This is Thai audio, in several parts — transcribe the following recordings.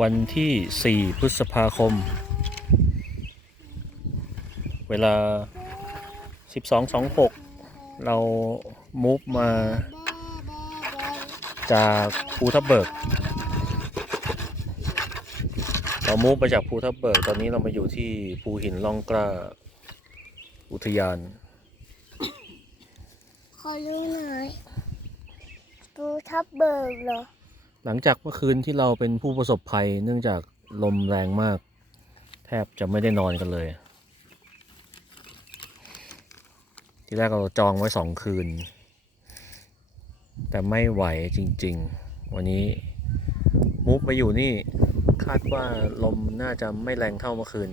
วันที่ 4 พฤษภาคม เวลา 12.26 เรามูฟมาจากภูทับเบิก เรามูฟมาจากภูทับเบิก ตอนนี้เรามาอยู่ที่ภูหินล่องกล้า อุทยาน ขอรู้หน่อยดูทับเบิกเหรอ หลังจากเมื่อคืนที่เราเป็นผู้ประสบภัยเนื่องจากลมแรงมาก แทบจะไม่ได้นอนกันเลย ที่แรกเราจองไว้สองคืน แต่ไม่ไหวจริง ๆ วันนี้มุฟมาอยู่นี่คาดว่าลมน่าจะไม่แรงเท่าเมื่อคืน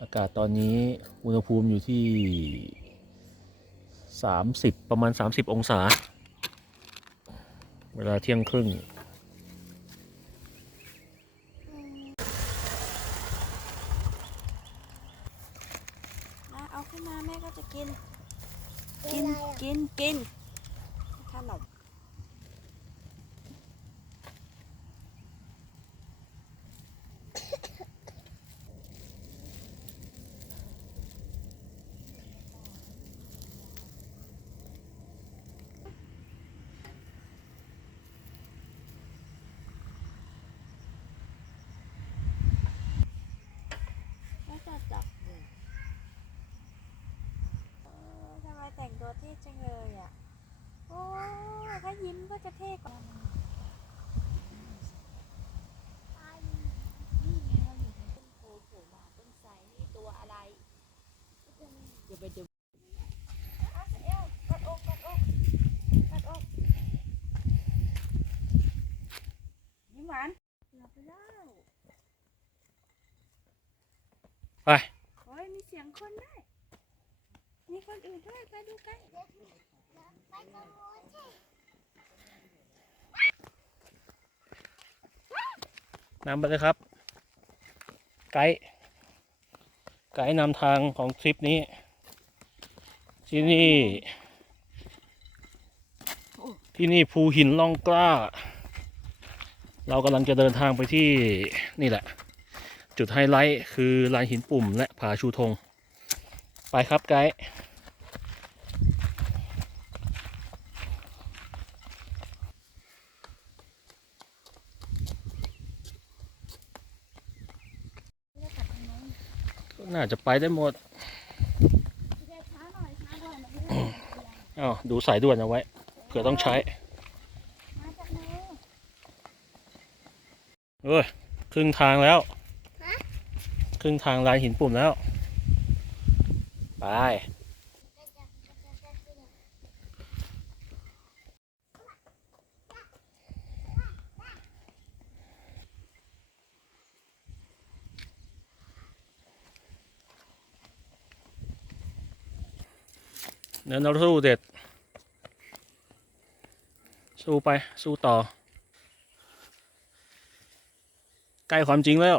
อากาศตอนนี้อุณหภูมิอยู่ที่ 30 ประมาณ 30 องศา เวลาเที่ยงครึ่ง มาเอาขึ้นมาแม่ก็จะกิน กิน กิน กิน ขนม ไม่จัดจับเลยเออทำไมแต่งตัวเท่จังเลยอะ โอ้ถ้ายิ้มก็จะเท่กว่านี่เราอยู่ในต้นโพโผล่มาต้นไทรนี่ตัวอะไรเดี๋ยวไปดูอะเอวกัดอกกัดอกกัดอกยิ้มหวานไปแล้ว ไป โอ้ยมีเสียงคนด้วย มี คนอื่นด้วยไปดูกันนำไปเลยครับ ไกด์ไกด์นำทางของทริปนี้ ที่นี่ ที่นี่ภูหินล่องกล้า เรากำลังจะเดินทางไปที่นี่แหละ จุดไฮไลท์คือลานหินปุ่มและผาชูธงไปครับไกด์ น่าจะไปได้หมดช้าหน่อยช้าหน่อยมันอ้าวดูสายด่วนเอาไว้เผื่อต้องใช้มาจากไหนเอ้ยครึ่งทางแล้วครึ่งทางลานหินปุ่มแล้ว ไป เดินเราสู้เด็ด สู้ไป สู้ต่อ ใกล้ความจริงแล้ว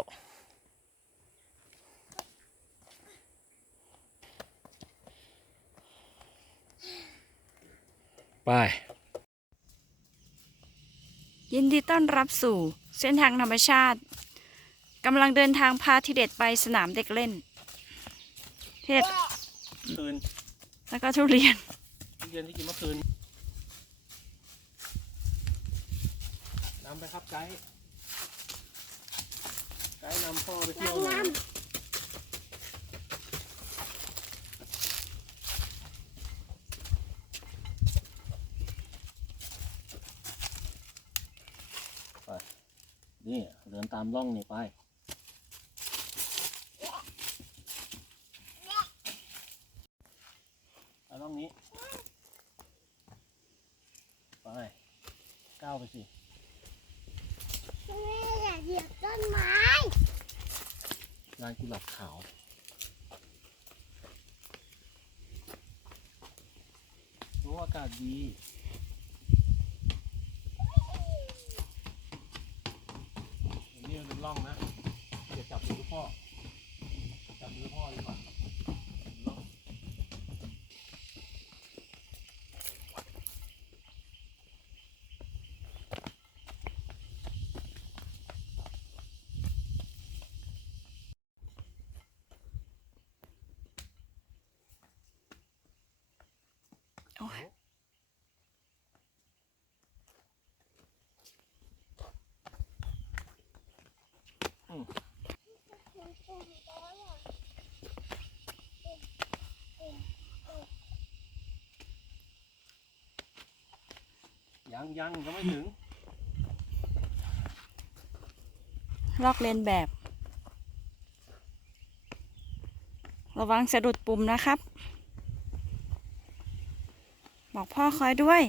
ไปยินดีต้อนรับสู่เส้นทางธรรมชาติกำลังเดินทางพาทีเด็ดไปสนามเด็กเล่นทีเด็ดคืน แล้วก็ทุเรียนเย็นที่กินเมื่อคืนนำไปครับไกด์ไกด์นำพ่อไปเที่ยวหน่อยไปนี่เดินตามร่องนี่ไป ไปร่ องนี้ ไปก้าวไปสิแม่อยากเหยียบต้นไม้ลานกุหลาบขาวโอ้อากาศดีอันนี้มันเป็นร่องนะเดี๋ยวจับมือพ่อ จับมือพ่อดีกว่า ยังยังก็ไม่ถึง ลอกเลนแบบ ระวังสะดุดปุ่มนะครับ บอกพ่อคอยด้วย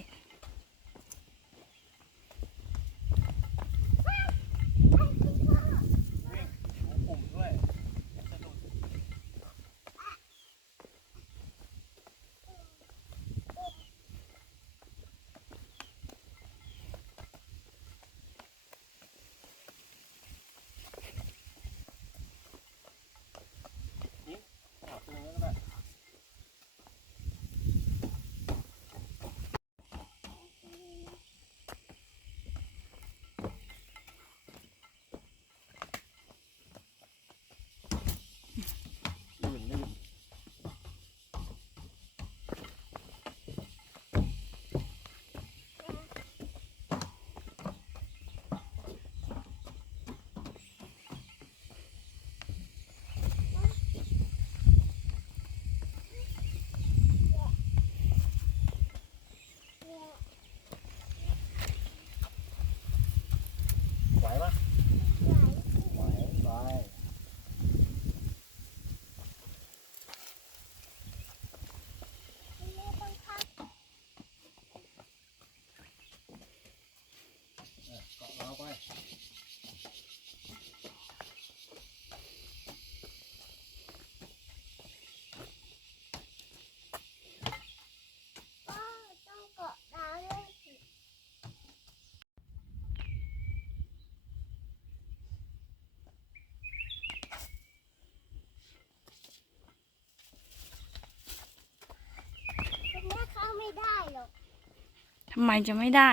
ำไมจะไม่ได้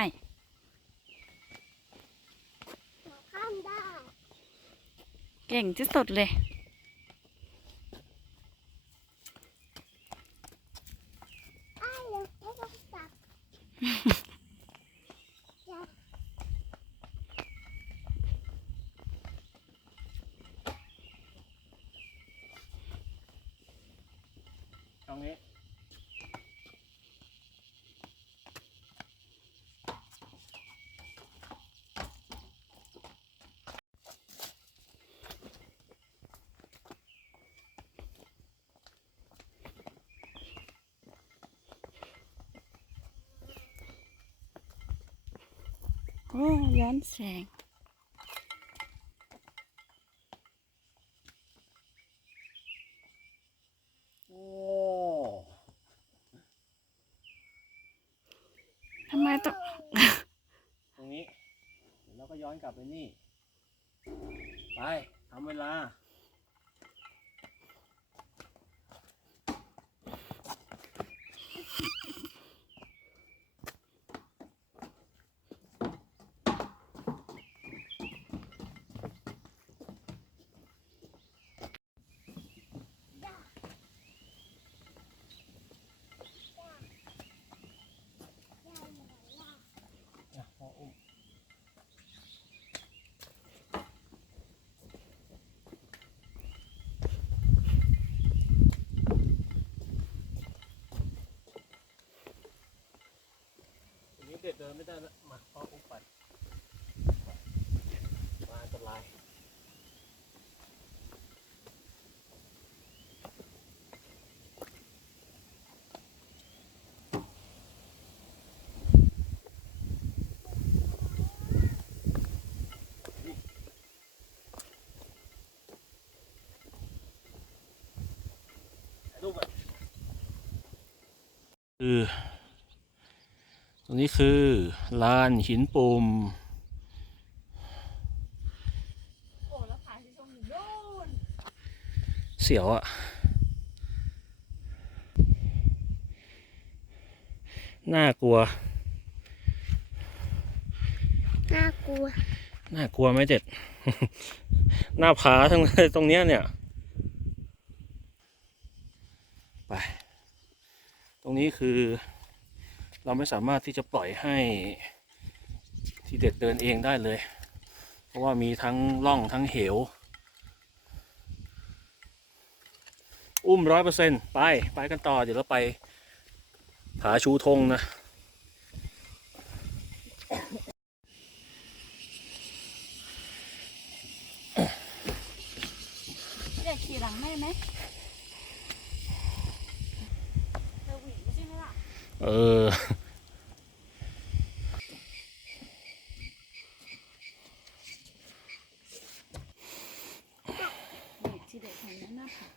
หนูข้ามได้เก่งที่สุดเลย อ้าวเดี๋ยวให้เขาจับจับ ตรงนี้ โอ้ย้อนแสง โอ้ทำไมต้อง ตรงนี้เดี๋ยวเราก็ย้อนกลับไปนี่ ไปทำเวลา ทีนี้เด็กเดินไม่ได้แล้วมาพออุ้มไปมาอันตรายคือ ตรงนี้คือลานหินปุ่มโอ้แล้วถ่ายที่ชมอยู่นู่นเสียวอะน่ากลัว น่ากลัว น่ากลัวไหมเด็ด หน้าผาทั้งเลยตรงเนี้ยเนี่ย ไป ตรงนี้คือ เราไม่สามารถที่จะปล่อยให้ทีเด็ดเดินเองได้เลย เพราะว่ามีทั้งล่องทั้งเหว อุ้มร้อยเปอร์เซ็นต์ไป ไปกันต่อ เดี๋ยวเราไปผาชูธงนะ เรียกขี่หลังแม่ไหม เออเด็กที่เด็กเห็นหน้าผา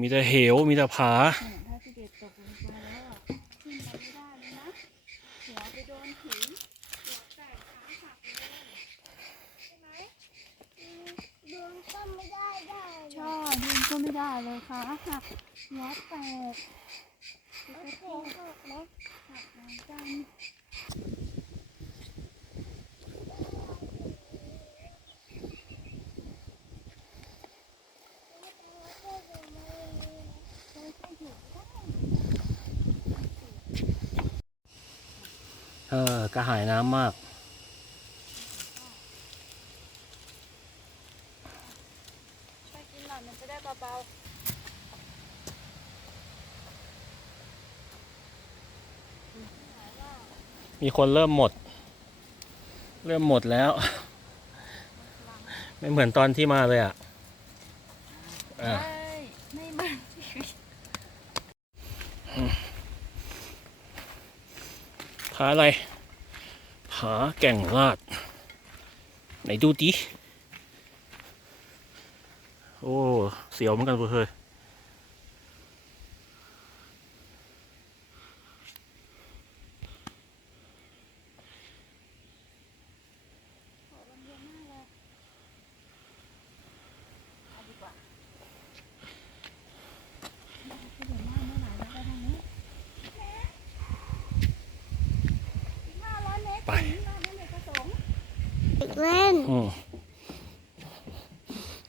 มีแต่เหว มีแต่ผาเนี่ยถ้าที่เด็กตกลงไปแล้วอะขึ้นมาไม่ได้เลยนะหัวไปโดนหินหัวแตกขาหักเลยใช่ไหมอืมดวงก็ไม่ได้ได้เหรใช่อยืนก็ไม่ได้เลยค่ะหักหัวแตก โอเคหักไหมหักเหมือนกันเออกระหายน้ำมาก ช่วยกินหน่อยมันจะได้เบา มีคนเริ่มหมด เริ่มหมดแล้ว ไม่เหมือนตอนที่มาเลยอะอะใช่ไม่มันผาอะไรผาแก่งลาด ไหนดูดิโอ้ เสียวเหมือนกันเว้ยเฮ้ยเอาดีกว่าที่เดี๋ยวหน้าไม่ไหวแล้วไปทางนี้อีกห้าร้อยเมตร ไป ถึงบ้านนั่นเอกประสงค์ เล่น อืม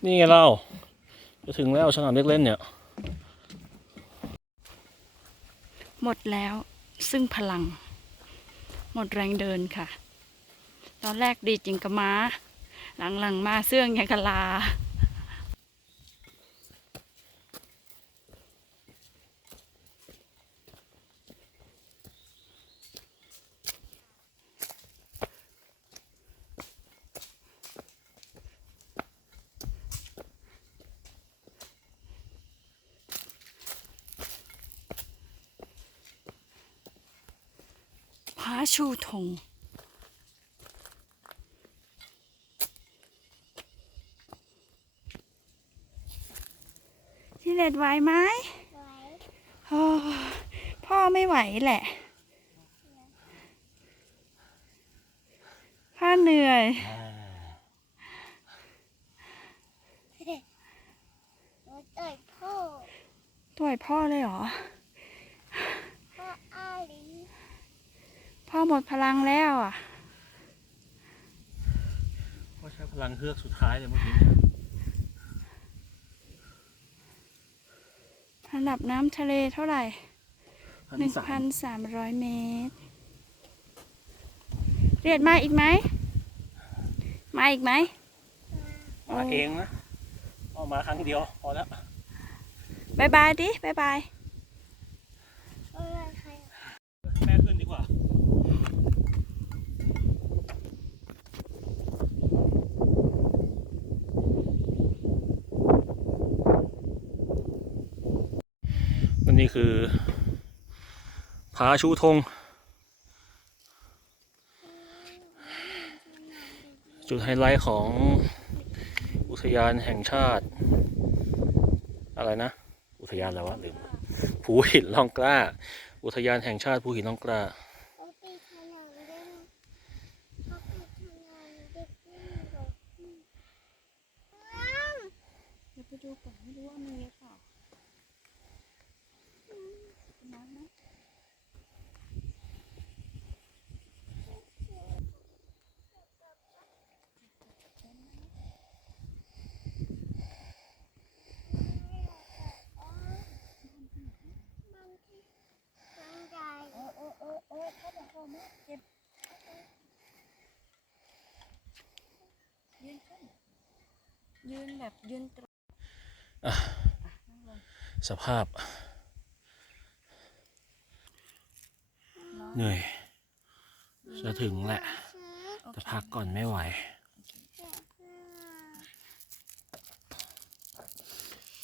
นี่ไงเรา จะถึงแล้วสนามเด็กเล่นเนี่ย หมดแล้วซึ่งพลัง หมดแรงเดินค่ะ ตอนแรกดีจริงกับม้า หลังๆมาเสื่องยังกะลา ชูธงที่เล็ดไหวไหมไว้โอ้พ่อไม่ไหวแหละ พ่อเหนื่อยหัวใจพ่อต่อยพ่อเลยเหรอ พ่ออาลี พ่อหมดพลังแล้วอะก็ใช้พลังเฮือกสุดท้ายเลยเมื่อกี้ระดับน้ำทะเลเท่าไหร่พันหนึ่งสาพัมนสามร้อยเมตร เรียดมาอีกไหม มาอีกไหม มาเองนะเอามาครั้งเดียว พอแล้วบายบายดิบายบาย เออใคร แม่ขึ้นดีกว่า อั นี่คือผาชูธงจุดไฮไลท์ของอุทยานแห่งชาติ อะไรนะ อุทยานอะไรวะลืมภูหินล่องกล้า อุทยานแห่งชาติภูหินล่องกล้า เขาตีขนาดเล่นเขาตีขนาดเด็กเล่นหรอกอืม เดี๋ยวไปดูก่อนไม่รู้ว่ามีหรือเปล่าน้อยไหม มันที่มันใหญ่ เออเขาบอกพ่อแม่เจ็บยืนขึ้นยืนแบบยืนตรงอะสภาพ เหนื่อยจะถึงแหละจะพักก่อนไม่ไหว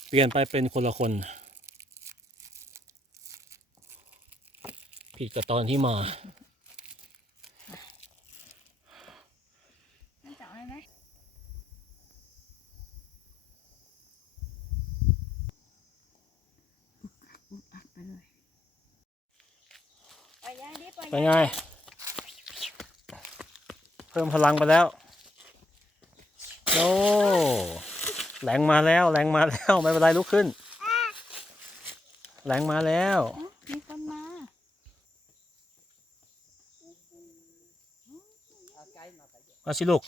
เปลี่ยนไปเป็นคนละคน ผิดกับตอนที่มาไม่จับได้ไหมอุกอักไปเลยปล่อยยางดิปล่อยเป็นยางไง เพิ่มพลังไปแล้ว โอ้แรงมาแล้วแรงมาแล้ว ไม่เป็นไรลุกขึ้นแรงมาแล้ว อุ๊ยมีคนมา มาสิลูก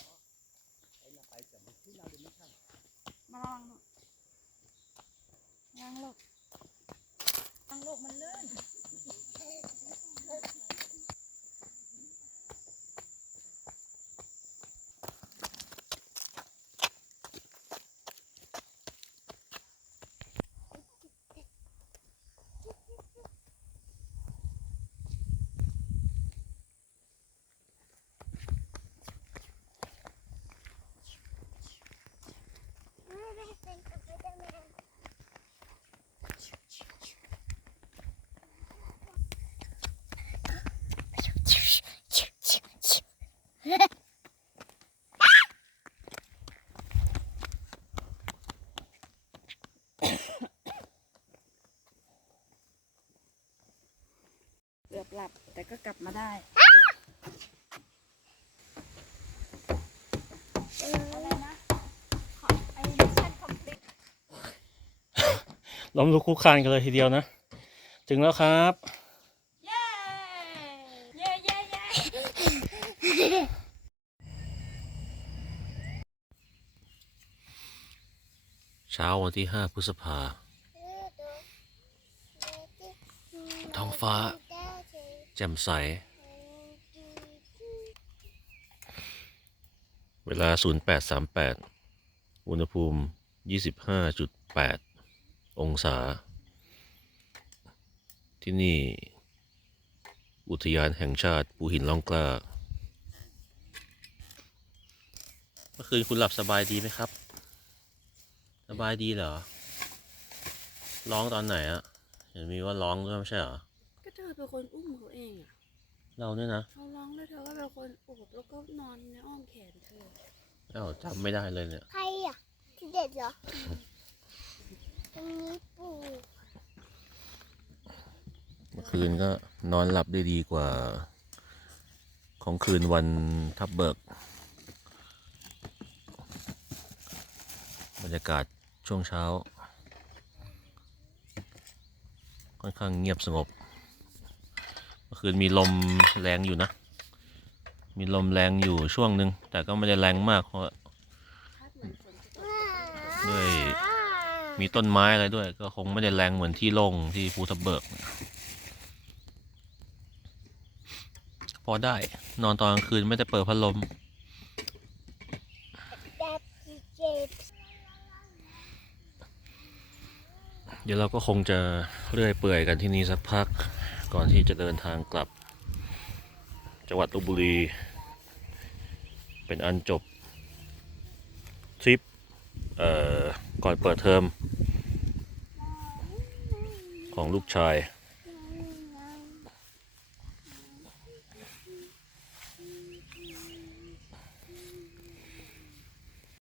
มาลองดูยางลูกยางลูกมันลื่น ไม่ได้เป็นกับไปได้ไหม เกือบ หลับแต่ก็กลับมาได้อะไรนะขอไอ้มิชชั่นคอมพลีทล้มลุกคลุกคลานกันเลยทีเดียวนะ ถึงแล้วครับ เย้ เย้เย้เย้เช้าวันที่5พฤษภาท้องฟ้า แจ่มใส เวลา 0838 อุณหภูมิ 25.8 องศา ที่นี่ อุทยานแห่งชาติภูหินล่องกล้า เมื่อคืนคุณหลับสบายดีไหมครับ สบายดีเหรอ ร้องตอนไหนอะเห็นมีว่าร้องด้วยไม่ใช่เหรอ เธอเป็นคนอุ้มเขาเองอะเราเนี่ยนะเขาร้องแล้วเธอก็เป็นคนโอบแล้วก็นอนในอ้อมแขนเธอเอ้าจำไม่ได้เลยเนี่ยใครอะที่เด็ดเหรอตรงนี้ปู่เมื่อคืนก็นอนหลับได้ดีกว่า ของคืนวันทับเบิก บรรยากาศช่วงเช้า ค่อนข้างเงียบสงบ เมื่อคืนมีลมแรงอยู่นะ มีลมแรงอยู่ช่วงหนึ่งแต่ก็ไม่ได้แรงมากเพราะด้วยมีต้นไม้อะไรด้วย ก็คงไม่ได้แรงเหมือนที่โล่งที่ภูทับเบิก พอได้นอนตอนกลางคืนไม่ได้เปิดพัดลมเจ็บเดี๋ยวเราก็คงจะเรื่อยเปื่อยกันที่นี่สักพัก ก่อนที่จะเดินทางกลับ จังหวัดลบบุรี เป็นอันจบทริปก่อนเปิดเทอมของลูกชาย